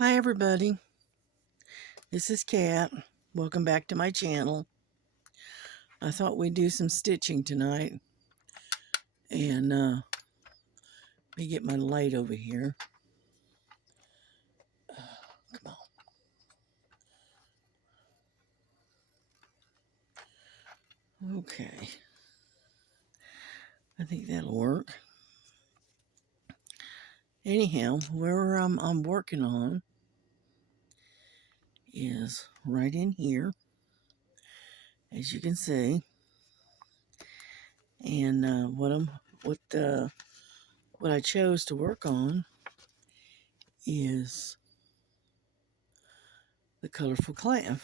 Hi everybody, this is Kat. Welcome back to my channel. I thought we'd do some stitching tonight, and let me get my light over here. Come on. Okay, I think that'll work. Anyhow, where I'm working on is right in here, as you can see. And what I chose to work on is the colorful cat.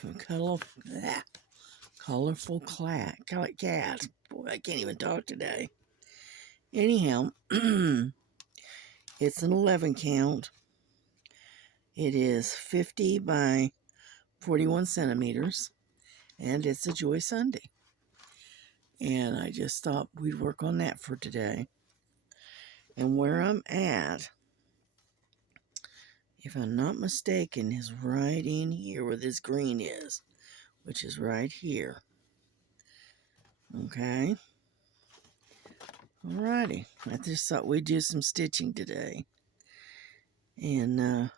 Boy, I can't even talk today. Anyhow, it's an 11 count. It is 50 by 41 centimeters, and it's a Joy Sunday. And I just thought we'd work on that for today. And where I'm at, if I'm not mistaken, is right in here where this green is, which is right here. Okay. Alrighty. I just thought we'd do some stitching today. And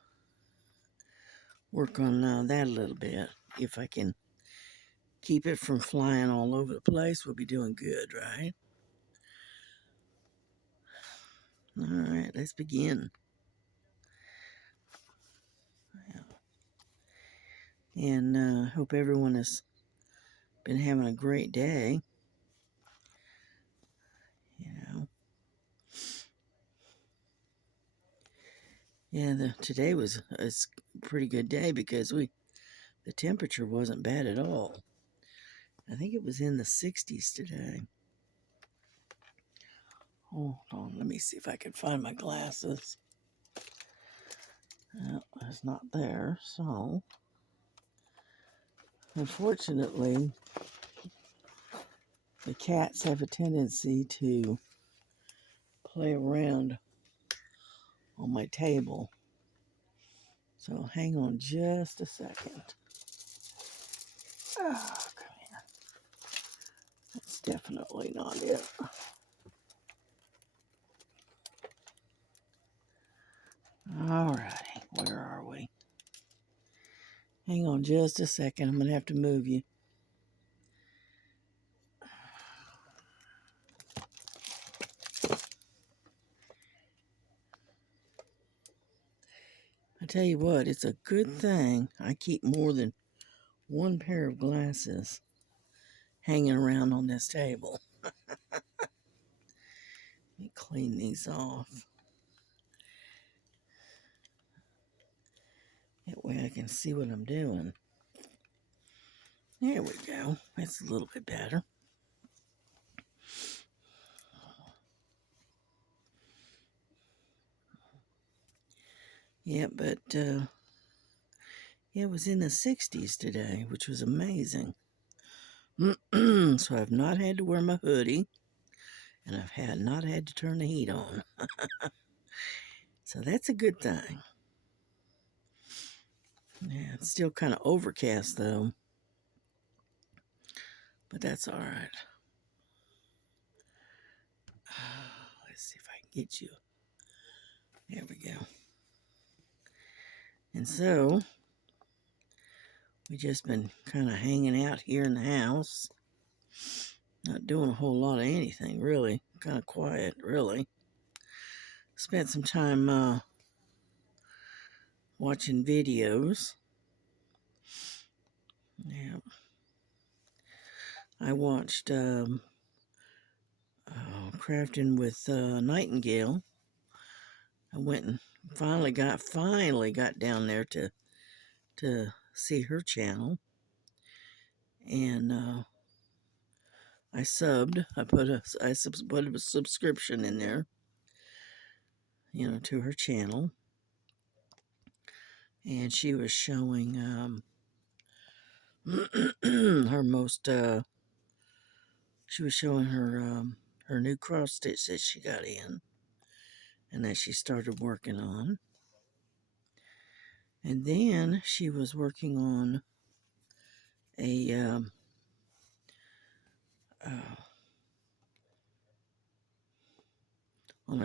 work on that a little bit. If I can keep it from flying all over the place, we'll be doing good, right? Alright, let's begin. And hope everyone has been having a great day. You know. Yeah, today was a pretty good day because the temperature wasn't bad at all. I think it was in the 60s today. Hold on, let me see if I can find my glasses. Oh, it's not there, so unfortunately, the cats have a tendency to play around on my table. So hang on just a second. Oh, come here. That's definitely not it. Alrighty, where are we? Hang on just a second. I'm going to have to move you. I tell you what, it's a good thing I keep more than one pair of glasses hanging around on this table. Let me clean these off. That way I can see what I'm doing. There we go. That's a little bit better. Yeah, but it was in the 60s today, which was amazing. So I've not had to wear my hoodie, and I've not had to turn the heat on. So that's a good thing. Yeah, it's still kind of overcast though, but that's all right. Let's see if I can get you. There we go. And so we just been kind of hanging out here in the house, not doing a whole lot of anything really. Kind of quiet, really. Spent some time watching videos. Yeah, I watched Crafting with Nightingale. I went and finally got down there to see her channel, and I subbed. I put a subscription in there, to her channel, and she was showing her most. She was showing her new cross stitch that she got in, and that she started working on. And then she was working on a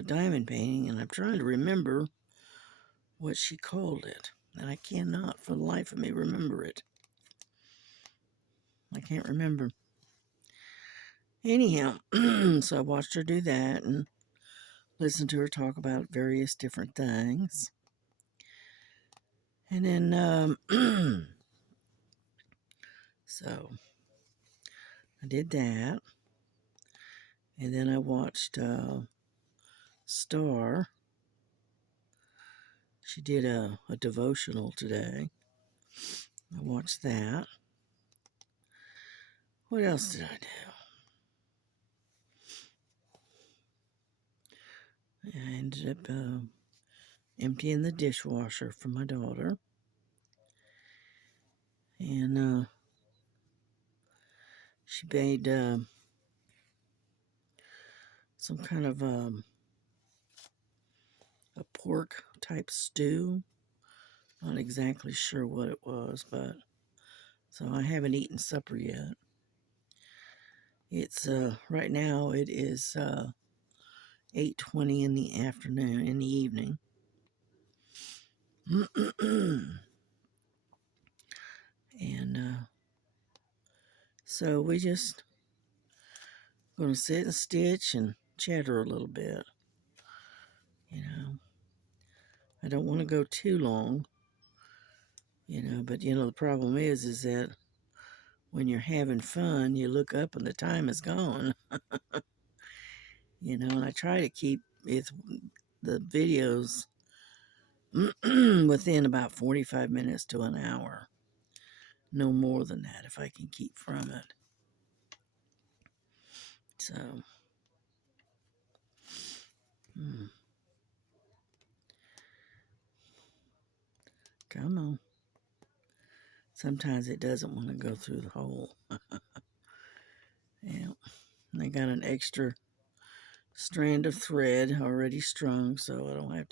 diamond painting, and I'm trying to remember what she called it, and I cannot for the life of me remember it. I can't remember. Anyhow, so I watched her do that and listened to her talk about various different things. And then, so I did that. And then I watched Star. She did a devotional today. I watched that. What else did I do? I ended up emptying the dishwasher for my daughter. And she made some kind of a pork type stew. Not exactly sure what it was, but so I haven't eaten supper yet. It's right now it is 8:20 in the afternoon, in the evening. And so we just gonna sit and stitch and chatter a little bit. I don't want to go too long, but the problem is that when you're having fun, you look up and the time is gone. And I try to keep the videos within about 45 minutes to an hour. No more than that if I can keep from it. So, come on. Sometimes it doesn't want to go through the hole. Yeah, I got an extra strand of thread already strung, so I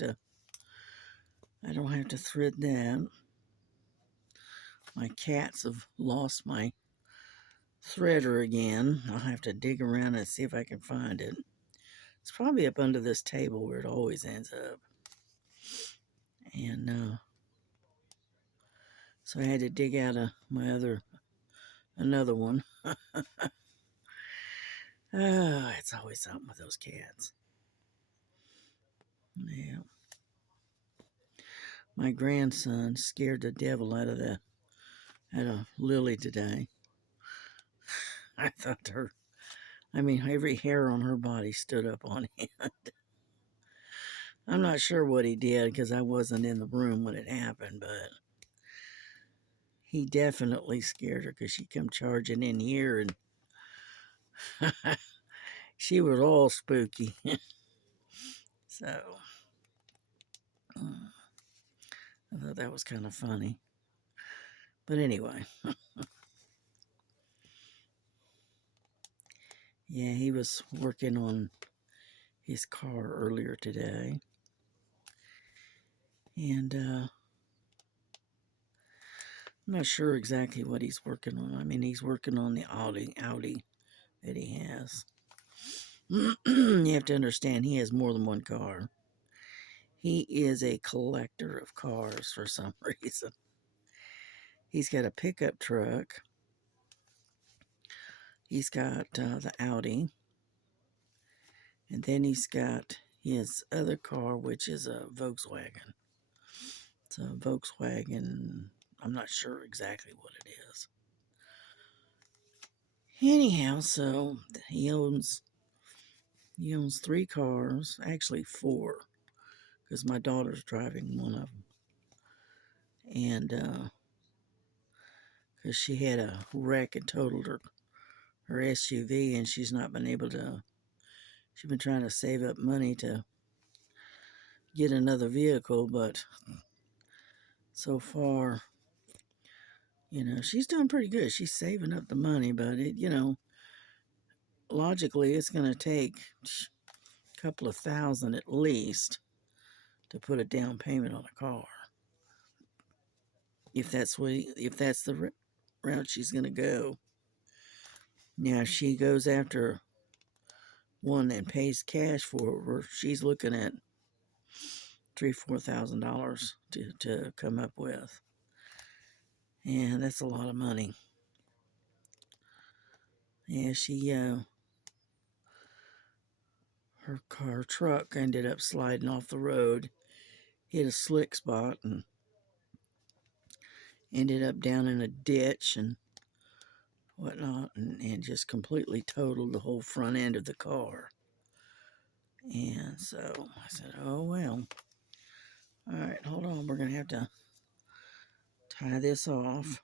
don't have to thread that. My cats have lost my threader again. I'll have to dig around and see if I can find it. It's probably up under this table where it always ends up. And so I had to dig out another one. It's always something with those cats. Yeah. My grandson scared the devil out of Lily today. I thought every hair on her body stood up on end. I'm not sure what he did because I wasn't in the room when it happened, but he definitely scared her because she come charging in here and she was all spooky. So I thought that was kind of funny. But anyway, yeah, he was working on his car earlier today. And I'm not sure exactly what he's working on. He's working on the Audi that he has. You have to understand, he has more than one car. He is a collector of cars for some reason. He's got a pickup truck. He's got the Audi. And then he's got his other car, which is a Volkswagen. It's a Volkswagen. I'm not sure exactly what it is. Anyhow, so he owns 3 cars, actually 4, because my daughter's driving one of them. And because she had a wreck and totaled her SUV, and she's not been able to. She's been trying to save up money to get another vehicle, but so far, she's doing pretty good. She's saving up the money, but logically, it's going to take a couple of thousand at least to put a down payment on a car. if that's the route she's going to go. Now, if she goes after one and pays cash for it, she's looking at $3,000-4,000 to come up with, and that's a lot of money. Yeah, her truck ended up sliding off the road, hit a slick spot, and ended up down in a ditch and whatnot, and just completely totaled the whole front end of the car. And so I said, oh well. All right, hold on. We're going to have to tie this off.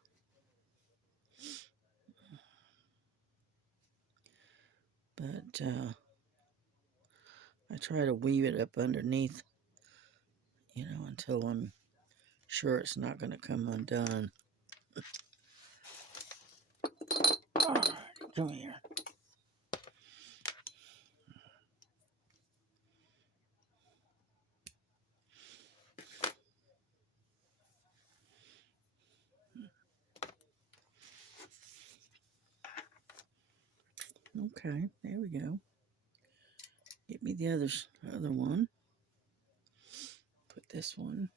But I try to weave it up underneath, until I'm sure it's not going to come undone. All right, come here. Okay, there we go. Get me the other one. Put this one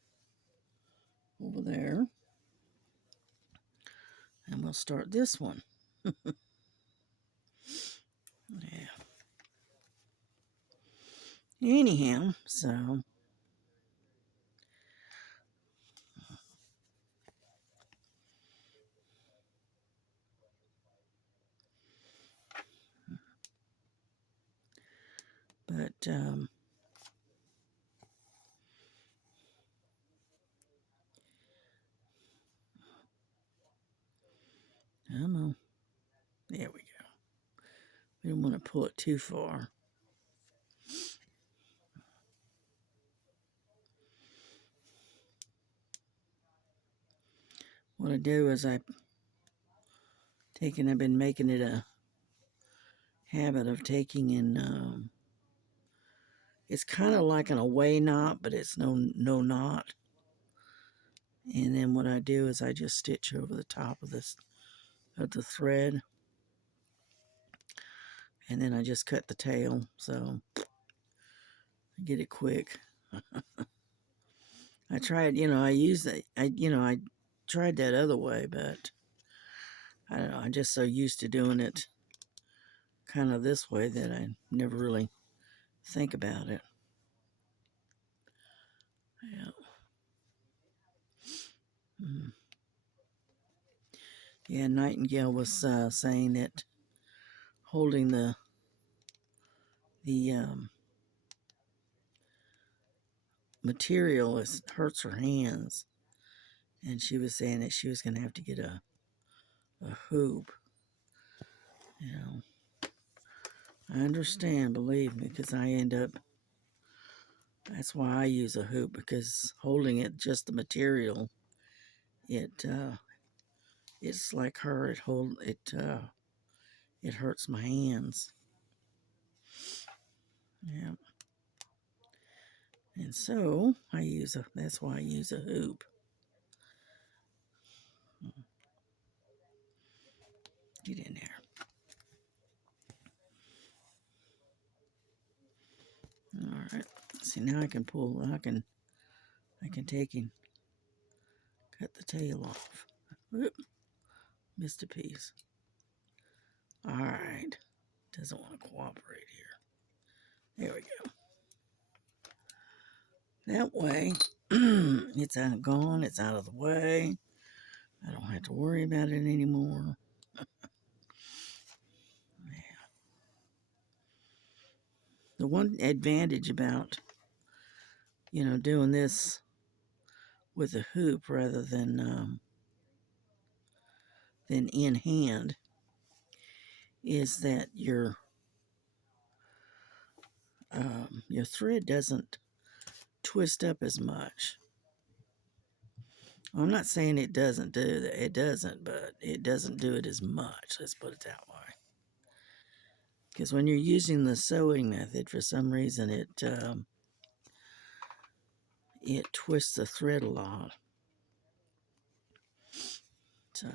over there. And we'll start this one. Yeah. Anyhow, so but come on. There we go. We don't want to pull it too far. What I do is I've been making it a habit of taking in, it's kind of like an away knot, but it's no knot. And then what I do is I just stitch over the top of the thread. And then I just cut the tail, so I get it quick. I tried, I tried that other way, but I don't know, I'm just so used to doing it kind of this way that I never really think about it. Yeah. Yeah, Nightingale was saying that holding the material hurts her hands, and she was saying that she was going to have to get a hoop. I understand, believe me, because I end up. That's why I use a hoop, because holding it, just the material, it's like her. It hurts my hands. Yeah. And so that's why I use a hoop. Get in there. All right. See, now I can take and cut the tail off. Whoop. Missed a piece. All right. Doesn't want to cooperate here. There we go. That way, it's gone. It's out of the way. I don't have to worry about it anymore. Yeah. The one advantage about, doing this with a hoop rather than in hand is that your thread doesn't twist up as much. I'm not saying it doesn't do that. It doesn't, but it doesn't do it as much. Let's put it that way. Because when you're using the sewing method, for some reason it twists the thread a lot. So,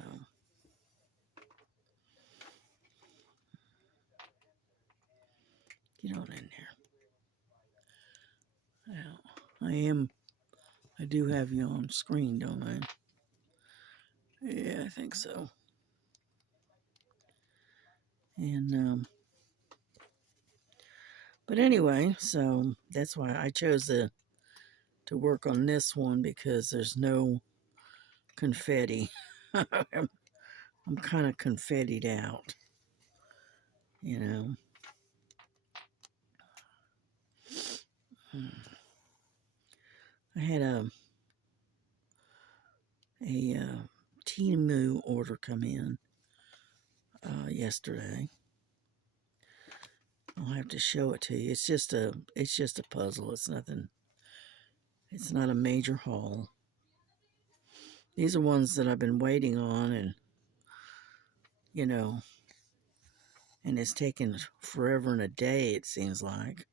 get on in there. Now, I do have you on screen, don't I? Yeah, I think so. And, but anyway, so that's why I chose to work on this one, because there's no confetti. I'm kind of confettied out, you know. I had a Temu order come in yesterday. I'll have to show it to you. It's just a puzzle. It's nothing. It's not a major haul. These are ones that I've been waiting on, and you know, and it's taken forever and a day, it seems like.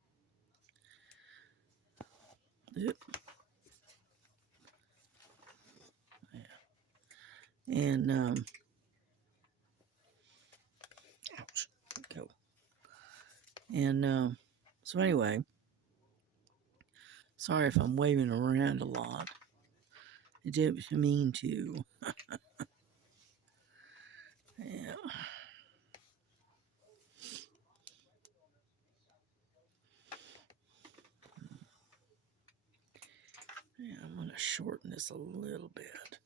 Yep. Yeah. And ouch, go. And so anyway, sorry if I'm waving around a lot. I didn't mean to. Yeah. Yeah, I'm going to shorten this a little bit.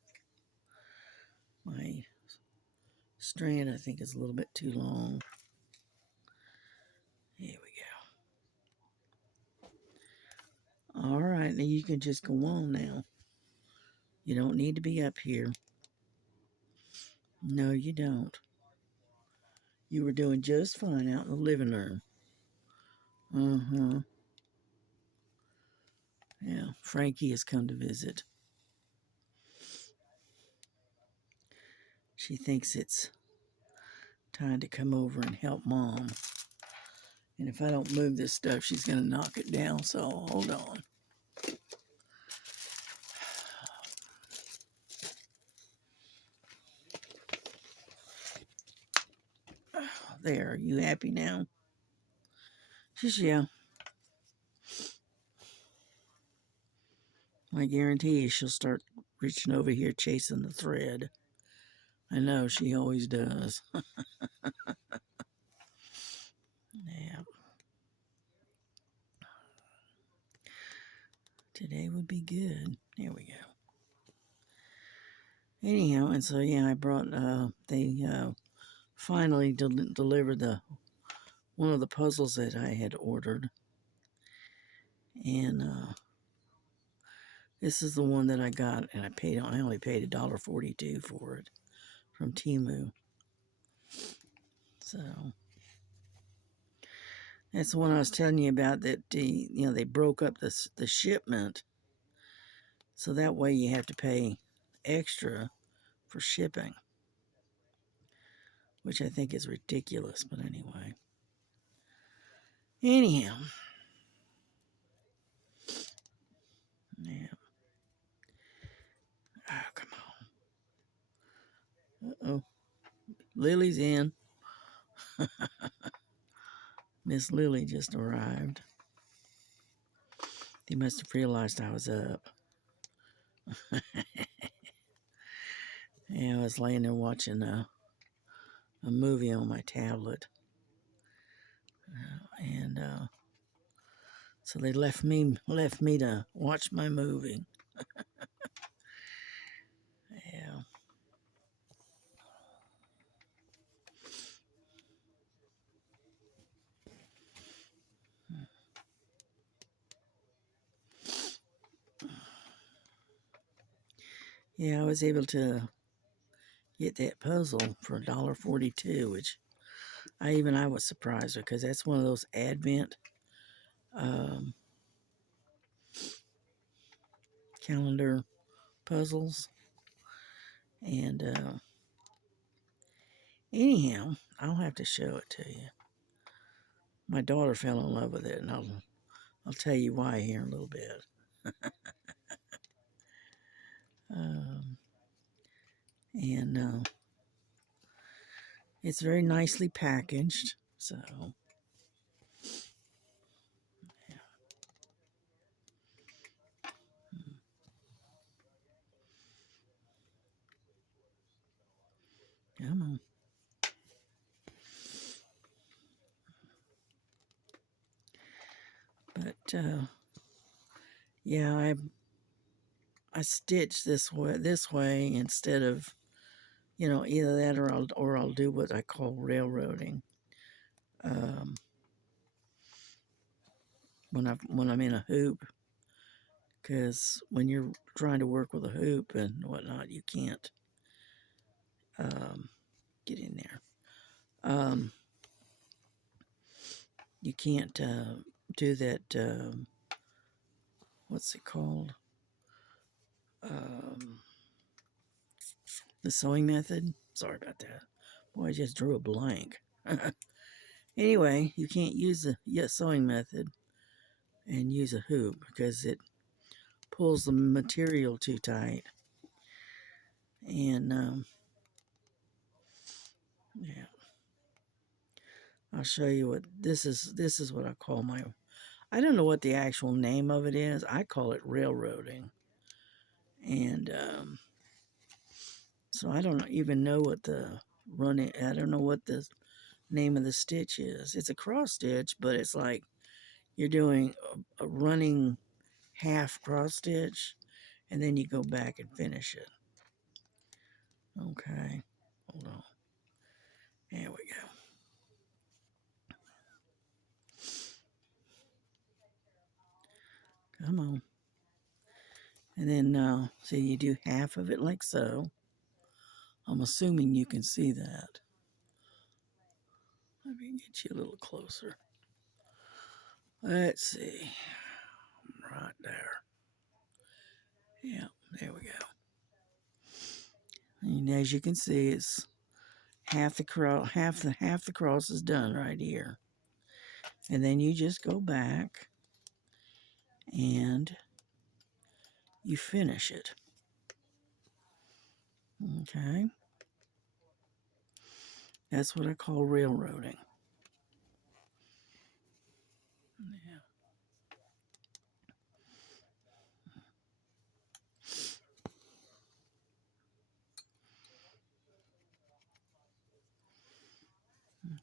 My strand, I think, is a little bit too long. Here we go. All right, now you can just go on now. You don't need to be up here. No, you don't. You were doing just fine out in the living room. Uh-huh. Yeah, Frankie has come to visit. She thinks it's time to come over and help Mom. And if I don't move this stuff, she's going to knock it down, so hold on. There, are you happy now? Just, yeah. I guarantee you she'll start reaching over here chasing the thread. I know, she always does. Yeah. Today would be good. There we go. Anyhow, and so yeah, I brought, they finally delivered one of the puzzles that I had ordered. And this is the one that I got, and I only paid $1.42 for it from Temu. So that's the one I was telling you about, that they broke up the shipment, so that way you have to pay extra for shipping, which I think is ridiculous. But anyhow, yeah. Oh, come on. Uh-oh. Lily's in. Miss Lily just arrived. They must have realized I was up. Yeah, I was laying there watching a movie on my tablet. And so they left me to watch my movie. Yeah. Yeah, I was able to get that puzzle for $1.42, which I was surprised, because that's one of those Advent calendar puzzles. And anyhow, I'll have to show it to you. My daughter fell in love with it, and I'll tell you why here in a little bit. And it's very nicely packaged. So, come on. But yeah, I stitch this way instead of, either that or I'll do what I call railroading. Um, when I'm in a hoop, because when you're trying to work with a hoop and whatnot, you can't get in there. You can't do that. What's it called? Um, the sewing method. Sorry about that. Boy, I just drew a blank. Anyway, you can't use the sewing method and use a hoop because it pulls the material too tight. And yeah, I'll show you what this is. This is what I call my. I don't know what the actual name of it is. I call it railroading. And so I don't even know what the running. I don't know what the name of the stitch is. It's a cross stitch, but it's like you're doing a running half cross stitch, and then you go back and finish it. Okay, hold on. There we go. Come on. And then, see, you do half of it like so. I'm assuming you can see that. Let me get you a little closer. Let's see. Right there. Yeah, there we go. And as you can see, it's half the cross is done right here. And then you just go back and you finish it. Okay? That's what I call railroading. Yeah.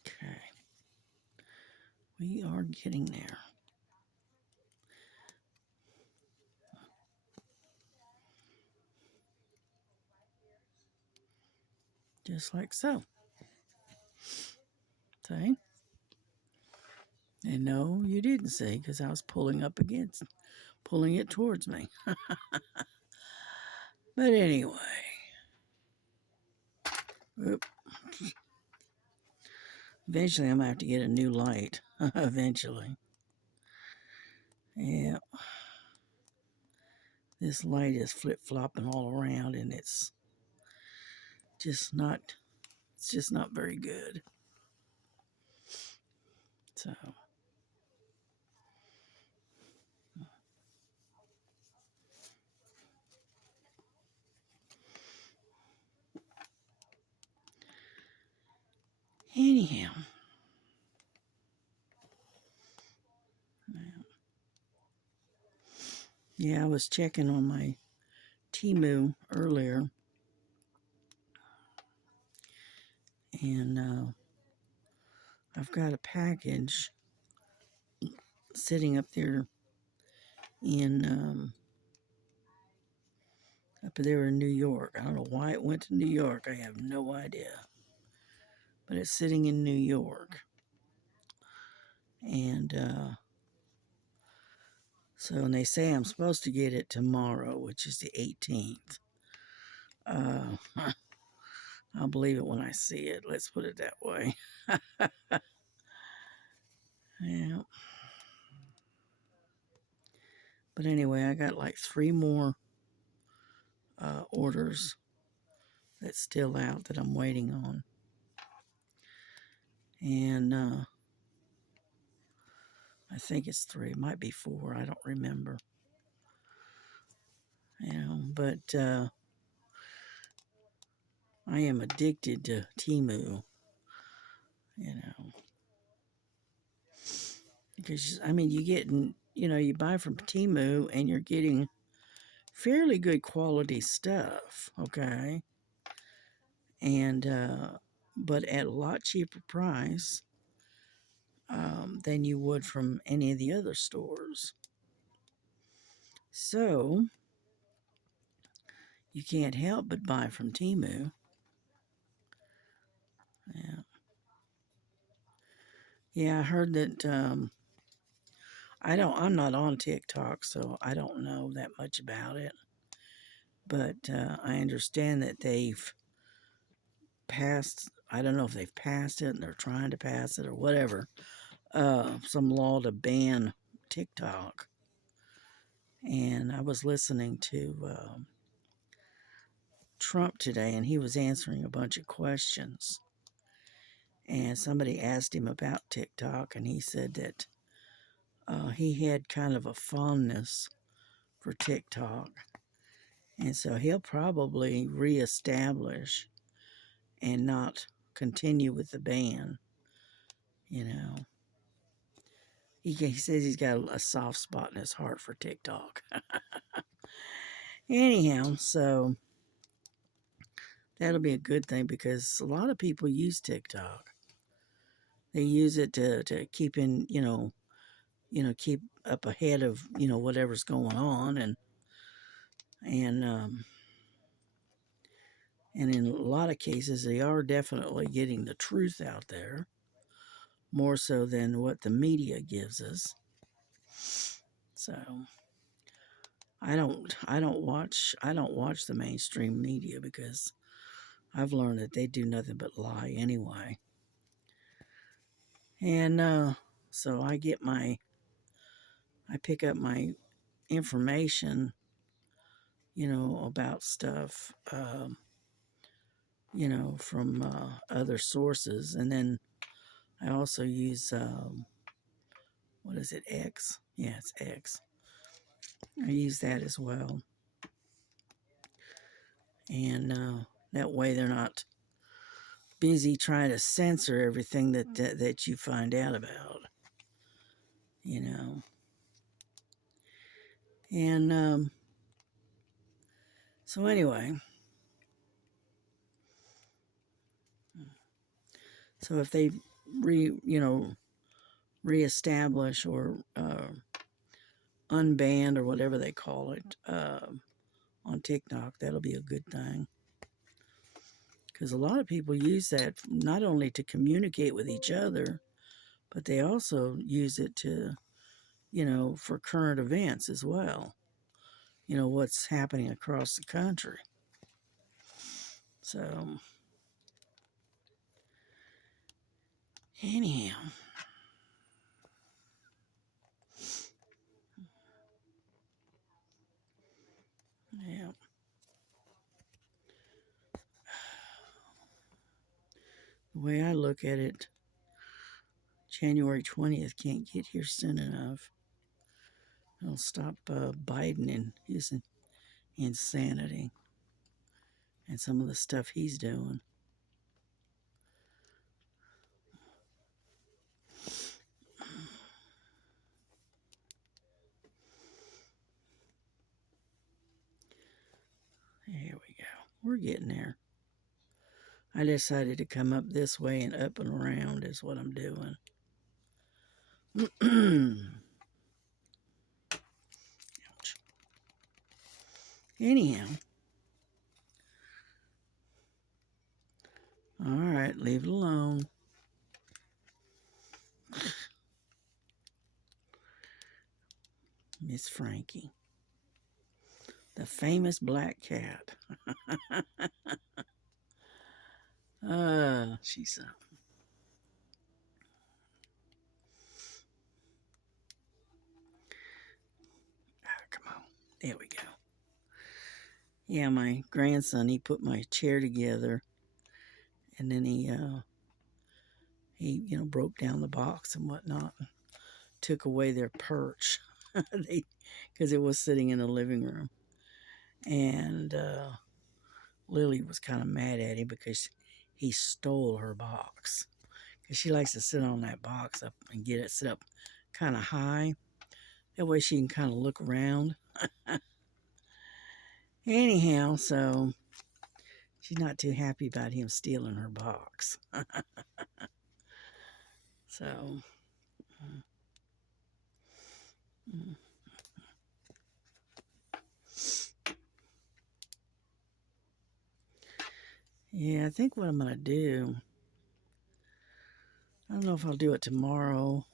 Okay. We are getting there. Just like so. See? And no, you didn't see because I was pulling it towards me. But anyway, whoop. Eventually I'm going to have to get a new light. Eventually. Yeah. This light is flip-flopping all around and just not, it's just not very good. So. Anyhow. Yeah, I was checking on my Temu earlier. And I've got a package sitting up there up there in New York. I don't know why it went to New York. I have no idea. But it's sitting in New York. And and they say I'm supposed to get it tomorrow, which is the 18th. I'll believe it when I see it. Let's put it that way. Yeah. But anyway, I got like 3 more orders that's still out that I'm waiting on. And I think it's 3. It might be 4. I don't remember. But I am addicted to Temu, you know, because I mean, you buy from Temu and you're getting fairly good quality stuff, okay, and but at a lot cheaper price than you would from any of the other stores. So you can't help but buy from Temu. Yeah, yeah. I heard that. I'm not on TikTok, so I don't know that much about it. But I understand that they've passed. I don't know if they've passed it and they're trying to pass it or whatever. Some law to ban TikTok. And I was listening to Trump today, and he was answering a bunch of questions. And somebody asked him about TikTok, and he said that he had kind of a fondness for TikTok. And so he'll probably reestablish and not continue with the ban. You know, he says he's got a soft spot in his heart for TikTok. Anyhow, so that'll be a good thing because a lot of people use TikTok. They use it to keep in, keep up ahead of, whatever's going on, and and in a lot of cases they are definitely getting the truth out there more so than what the media gives us. So I don't watch the mainstream media because I've learned that they do nothing but lie anyway. And so I pick up my information, about stuff, from other sources. And then I also use, what is it, X? Yeah, it's X. I use that as well. And that way they're not busy trying to censor everything that you find out about, you know. And so anyway, so if they reestablish or unbanned or whatever they call it on TikTok, that'll be a good thing. Because a lot of people use that not only to communicate with each other, but they also use it to, for current events as well. What's happening across the country. So, anyhow, yeah. The way I look at it, January 20th can't get here soon enough. It'll stop Biden and his insanity and some of the stuff he's doing. Here we go. We're getting there. I decided to come up this way and up and around is what I'm doing. Ouch. Anyhow. All right, leave it alone. Miss Frankie. The famous black cat. She's come on. There we go. Yeah, my grandson, he put my chair together and then he broke down the box and whatnot, took away their perch because it was sitting in the living room. And Lily was kind of mad at him because he stole her box. Because she likes to sit on that box up and get it set up kind of high. That way she can kind of look around. Anyhow, so she's not too happy about him stealing her box. So, yeah, I think what I'm going to do, I don't know if I'll do it tomorrow.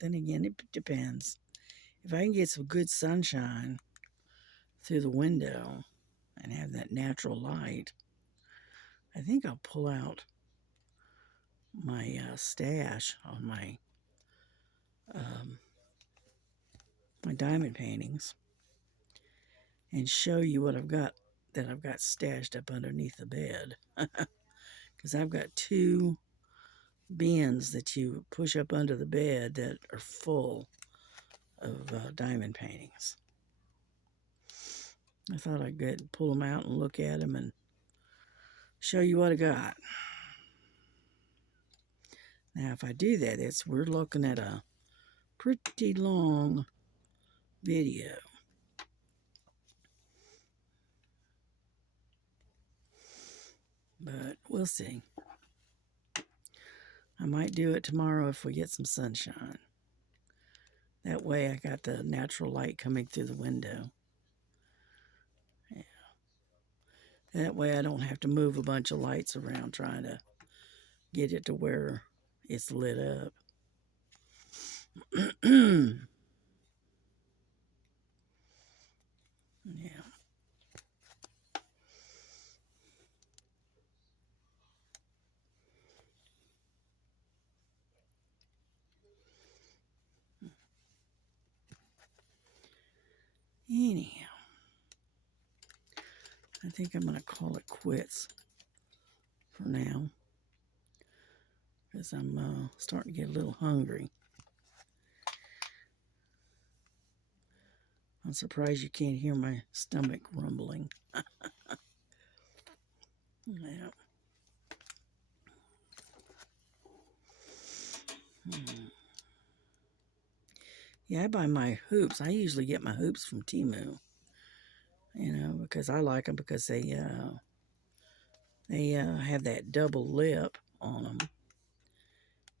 Then again, it depends. If I can get some good sunshine through the window and have that natural light, I think I'll pull out my stash on um, my diamond paintings and show you what I've got stashed up underneath the bed. Because I've got 2 bins that you push up under the bed that are full of diamond paintings. I thought I'd pull them out and look at them and show you what I got. Now, if I do that, we're looking at a pretty long video. But we'll see. I might do it tomorrow if we get some sunshine. That way I got the natural light coming through the window. Yeah. That way I don't have to move a bunch of lights around trying to get it to where it's lit up. Yeah. Anyhow, I think I'm going to call it quits for now because I'm starting to get a little hungry. I'm surprised you can't hear my stomach rumbling. Yeah. Yeah, I buy my hoops. I usually get my hoops from Temu, because I like them because they have that double lip on them,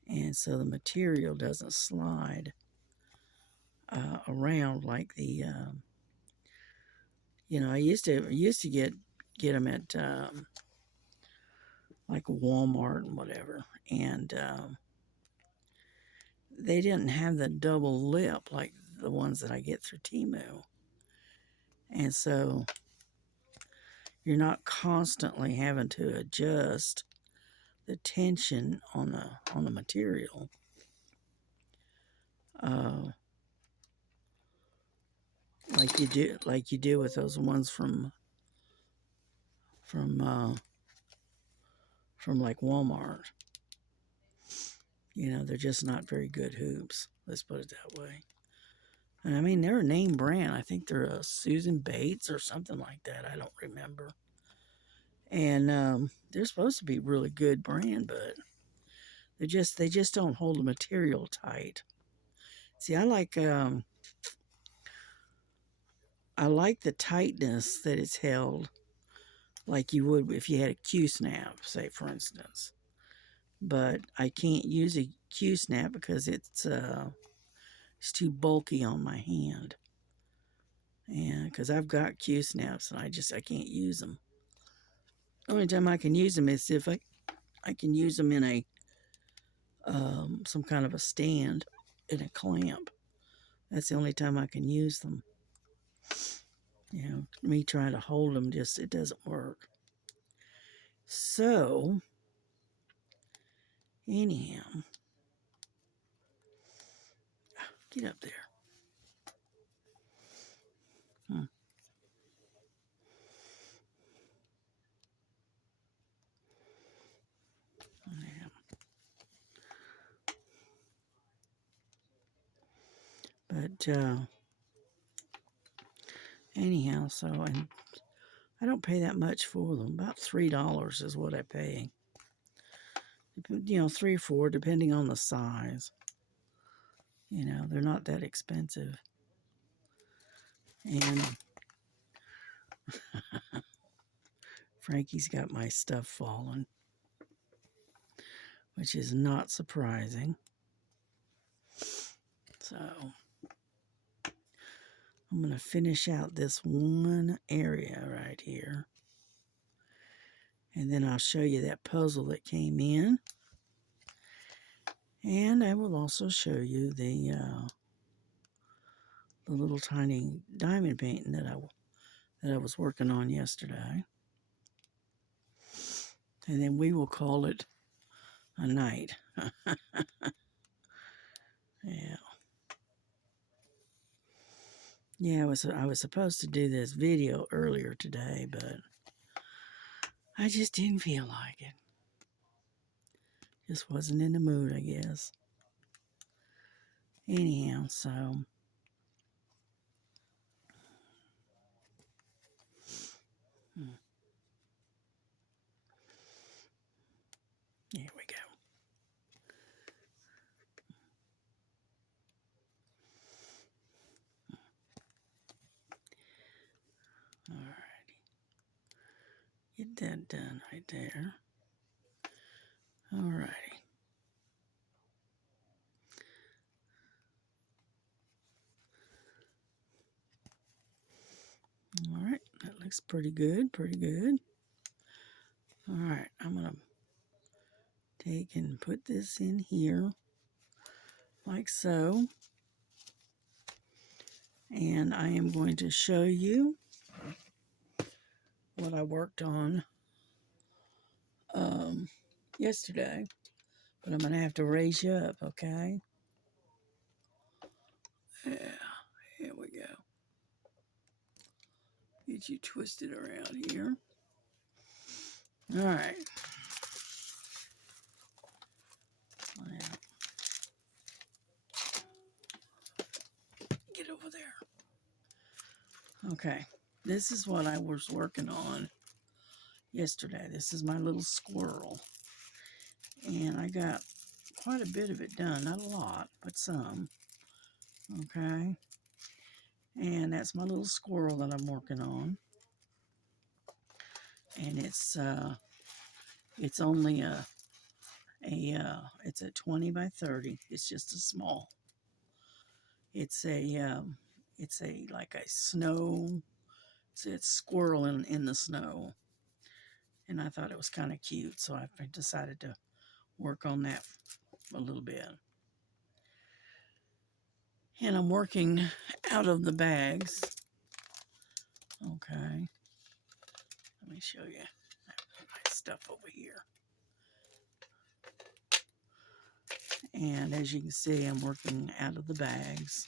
and so the material doesn't slide around like the. I used to get them at like Walmart and whatever, and they didn't have the double lip like the ones that I get through Temu. And so you're not constantly having to adjust the tension on the material. Like you do with those ones from like Walmart. They're just not very good hoops. Let's put it that way. And I mean, they're a name brand. I think they're a Susan Bates or something like that. I don't remember. And they're supposed to be really good brand, but they just don't hold the material tight. See, I like the tightness that it's held, like you would if you had a Q-snap, say for instance. But I can't use a Q-snap because it's too bulky on my hand. And because I've got Q-snaps and I can't use them. The only time I can use them is if I can use them in a some kind of a stand in a clamp. That's the only time I can use them. Me trying to hold them, it doesn't work. So, anyhow, get up there. Yeah. But anyhow, so I don't pay that much for them. About $3 is what I pay. You know, 3 or 4, depending on the size. You know, they're not that expensive. And Frankie's got my stuff falling, which is not surprising. So I'm going to finish out this one area right here. And then I'll show you that puzzle that came in. And I will also show you the little tiny diamond painting that I was working on yesterday. And then we will call it a night. Yeah. Yeah, I was supposed to do this video earlier today, but I just didn't feel like it. Just wasn't in the mood, I guess. Anyhow, so here we go. Alrighty. Get that done right there. Alrighty. Alright, that looks pretty good, pretty good. Alright, I'm going to take and put this in here, like so. And I am going to show you what I worked on yesterday. But I'm going to have to raise you up, okay? Yeah, here we go. Get you twisted around here. All right. Get over there. Okay. This is what I was working on yesterday. This is my little squirrel. And I got quite a bit of it done. Not a lot, but some. Okay. And that's my little squirrel that I'm working on. And it's only it's a 20 by 30. It's just a small. It's a like a snow. It's a squirrel in the snow. And I thought it was kind of cute, so I decided to work on that a little bit. And I'm working out of the bags. Okay. Let me show you my stuff over here. And as you can see, I'm working out of the bags.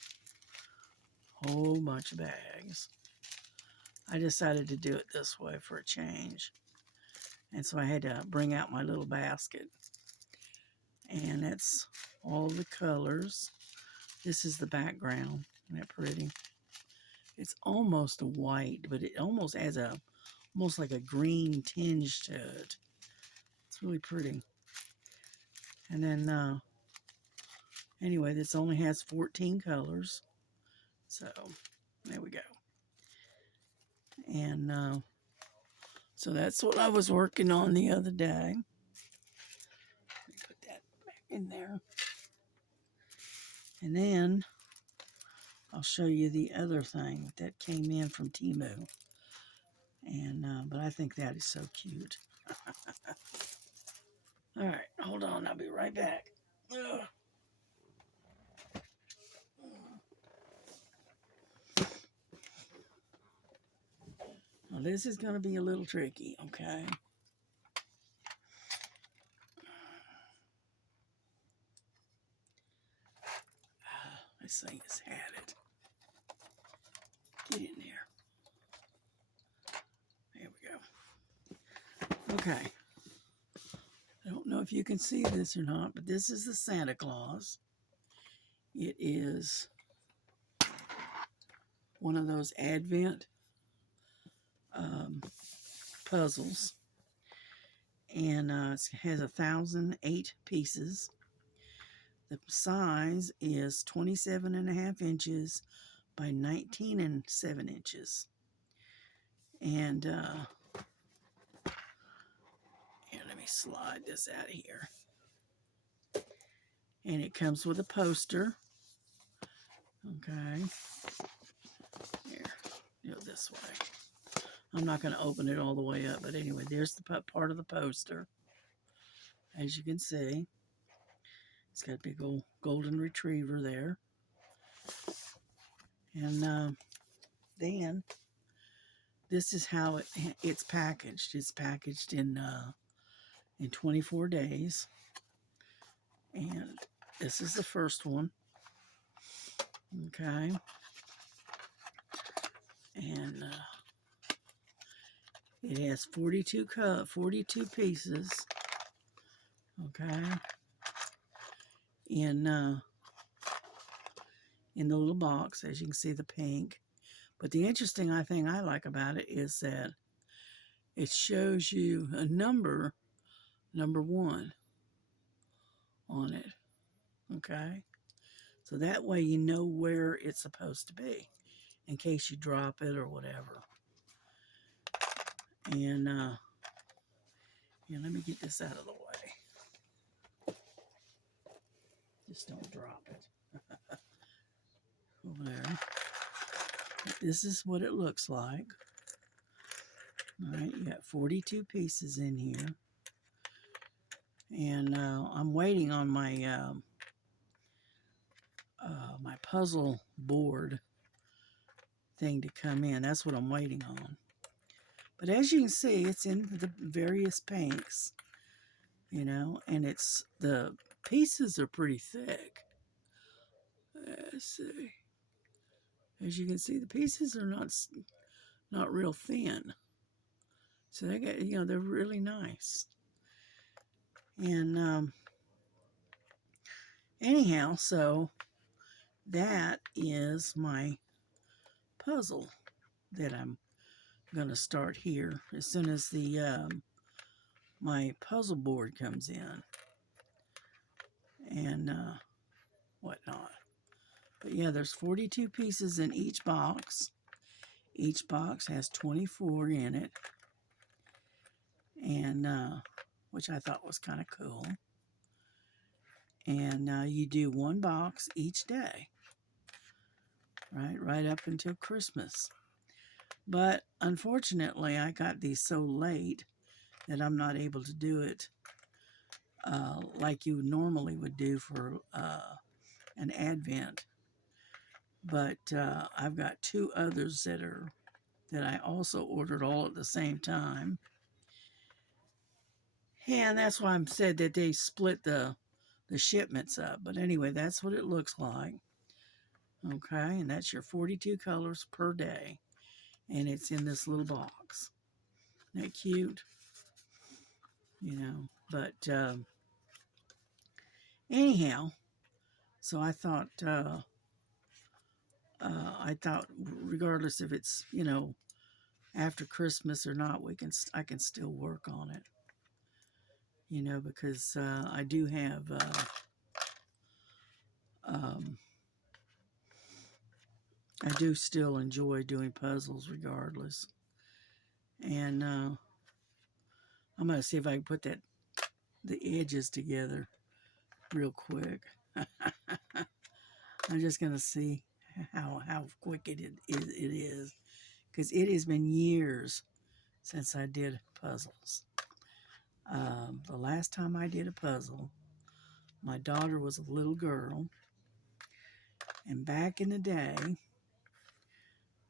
Whole bunch of bags. I decided to do it this way for a change. And so I had to bring out my little basket. And that's all the colors. This is the background. Isn't that pretty? It's almost a white, but it almost has almost like a green tinge to it. It's really pretty. And then, anyway, this only has 14 colors. So, there we go. And, so that's what I was working on the other day. Let me put that back in there. And then I'll show you the other thing that came in from Temu. And but I think that is so cute. All right, hold on. I'll be right back. Ugh. Well, this is going to be a little tricky, okay? This thing has had it. Get in there. There we go. Okay. I don't know if you can see this or not, but this is the Santa Claus. It is one of those Advent puzzles. And it has 1,008 pieces. The size is 27.5 inches by 19.7 inches. And here, let me slide this out of here. And it comes with a poster. Okay. Here, go this way. I'm not going to open it all the way up, but anyway, there's the part of the poster. As you can see, it's got a big old golden retriever there. And then this is how it's packaged. It's packaged in 24 days. And this is the first one. Okay. And it has 42 pieces. Okay. In the little box, as you can see, the pink. But the interesting thing I like about it is that it shows you a number 1 on it. Okay. So that way you know where it's supposed to be in case you drop it or whatever. And yeah, let me get this out of the way. Just don't drop it. Over there. This is what it looks like. All right, you got 42 pieces in here. And I'm waiting on my my puzzle board thing to come in. That's what I'm waiting on. But as you can see, it's in the various pinks, you know, and the pieces are pretty thick. Let's see. As you can see, the pieces are not real thin. So they get, you know, they're really nice. And anyhow, so that is my puzzle that I'm going to start here as soon as the my puzzle board comes in and whatnot. But yeah, there's 42 pieces in each box. Each box has 24 in it, and which I thought was kind of cool. And you do one box each day, right up until Christmas. But unfortunately, I got these so late that I'm not able to do it like you normally would do for an Advent. But I've got 2 others that I also ordered all at the same time. And that's why I said that they split the shipments up. But anyway, that's what it looks like. Okay, and that's your 42 colors per day. And it's in this little box. Isn't that cute? You know, but anyhow, so I thought regardless if it's, you know, after Christmas or not, I can still work on it. You know, because I do have I do still enjoy doing puzzles regardless. And I'm going to see if I can put the edges together real quick. I'm just going to see how quick it is. Because it has been years since I did puzzles. The last time I did a puzzle, my daughter was a little girl. And back in the day,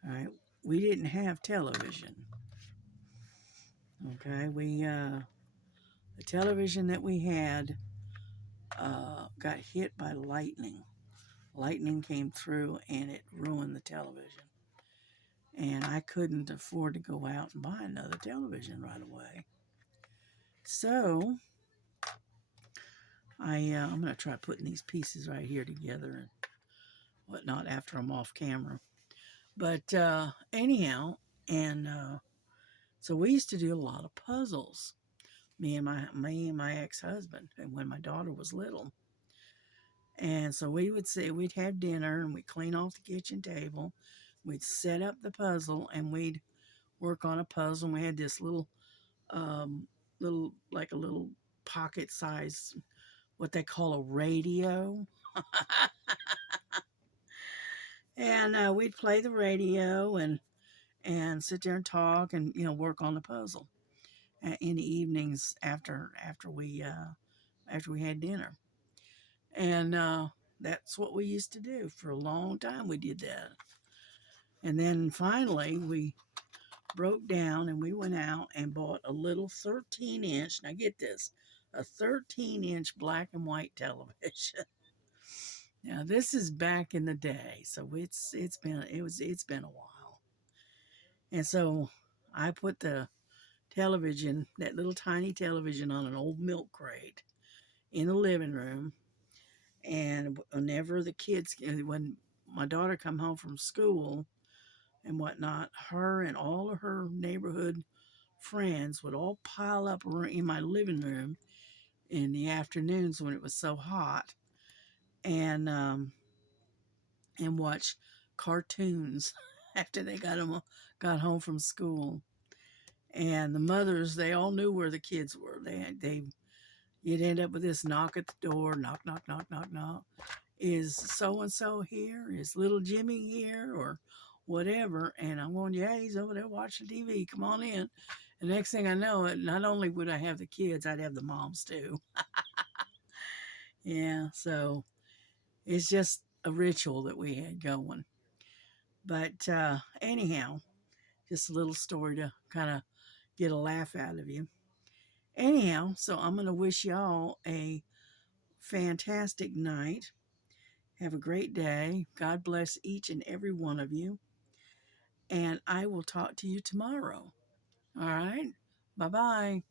all right, we didn't have television. Okay, the television that we had got hit by lightning. Lightning came through and it ruined the television. And I couldn't afford to go out and buy another television right away. So I'm going to try putting these pieces right here together and whatnot after I'm off camera. But anyhow, and So we used to do a lot of puzzles, me and my ex-husband, and when my daughter was little. And so we'd have dinner and we'd clean off the kitchen table. We'd set up the puzzle and we'd work on a puzzle. And we had this um, like a little pocket size, what they call a radio. And we'd play the radio and sit there and talk and work on the puzzle in the evenings after we had dinner. And that's what we used to do for a long time. We did that. And then finally we broke down and we went out and bought a little 13-inch, now get this, a 13-inch black and white television. Now this is back in the day, so it's been a while. And so I put the television, that little tiny television, on an old milk crate in the living room. And whenever when my daughter come home from school and whatnot, her and all of her neighborhood friends would all pile up in my living room in the afternoons when it was so hot, and watch cartoons after they got home from school. And the mothers, they all knew where the kids were. You'd end up with this knock at the door, knock, knock, knock, knock, knock. Is so and so here? Is little Jimmy here? Or whatever. And I'm going, yeah, he's over there watching TV. Come on in. The next thing I know, not only would I have the kids, I'd have the moms too. Yeah, so it's just a ritual that we had going. But anyhow, just a little story to kind of get a laugh out of you. Anyhow, so I'm going to wish y'all a fantastic night. Have a great day. God bless each and every one of you. And I will talk to you tomorrow. All right. Bye bye.